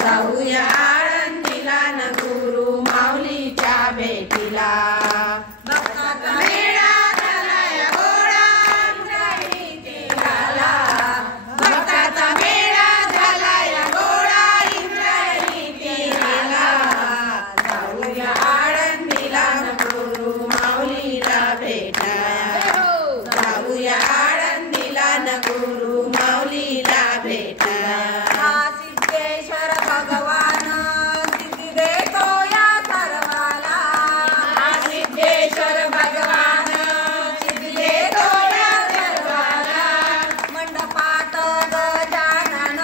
जाऊया आळंदीला न गुरु माऊलीच्या भेटीला। भक्ताचा मेळा झालाय गोळा इंद्रायणी तीराला, भक्ताचा मेळा झालाय गोळा इंद्रायणी तीराला। जाऊया आळंदीला न गुरु माऊलीला भेटाया, जाऊया आळंदीला न गुरु माऊलीला भेटाया। सिद्धेश्वर भगवान सिद्धी देतो या सर्वाला, सिद्धेश्वर भगवान सिद्धी देतो या सर्वाला। मंडपात गजानन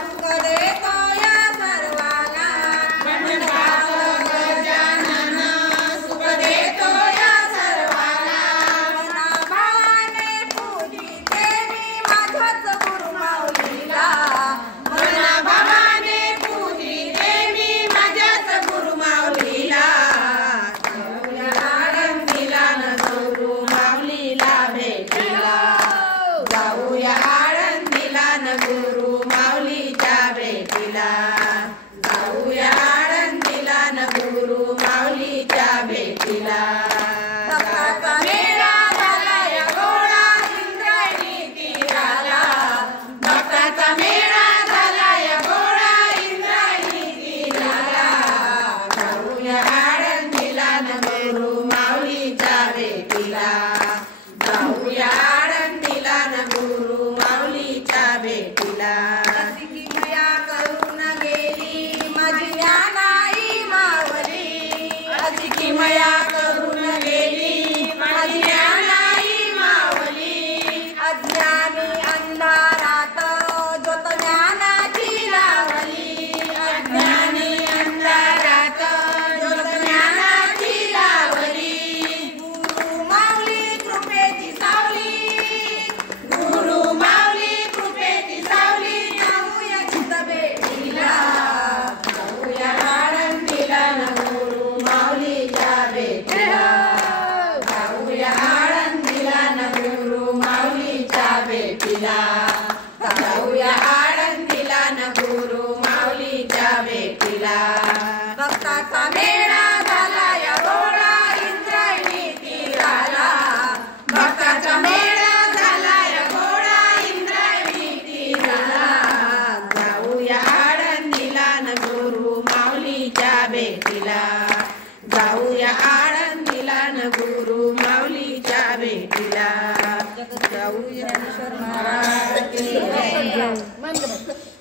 सुख देतो या सर्वाला, मंडपात गजानन सुख देतो या सर्वाला। मनाभावाने पूजिते मी माझ्याच गुरु माऊलीला, मनाभावाने पूजिते मी माझ्याच गुरु माऊलीला। जाऊया आळंदीला न गुरु माऊलीला भेटीला, जाऊया आळंदीला न गुरु माऊलीच्या भेटीला, जाऊया आळंदीला न गुरु माऊलीच्या भेटीला। भक्ताचा मेळा झालाय गोळा इंद्रायणी तीराला, भक्ताचा मेळा झालाय गोळा इंद्रायणी तीराला। जाऊया आळंदीला न गुरु माऊलीच्या भेटीला, जाऊया आळंदीला न गुरु माऊलीच्या भेटीला। अशी किमया करून गेली माझी ज्ञानाई मावली, अशी किमया करून गेली माझी ज्ञानाई मावली। अज्ञानी अंधारात ज्योत ज्ञानाची लावली, अज्ञानी अंधारात ज्योत ज्ञानाची लावली। गुरु माऊली कृपेची सावली, गुरु माऊली कृपेची सावली। जाऊया चित भेटीला, जाऊया आळंदीला न गुरु माऊलीच्या भेटीला, जाऊया आळंदीला न गुरु माऊलीच्या भेटीला, जाऊया आळंदीला न गुरु माऊलीच्या भेटीला। भक्ताचा मेळा झालाय गोळा इंद्रायणी तीराला, भक्ताचा मेळा झालाय गोळा इंद्रायणी तीराला। जाऊया आळंदीला न गुरु माऊलीच्या भेटीला, जाऊया आळंदीला न गुरु माऊलीच्या भेटीला। जाऊया महाराज की जय।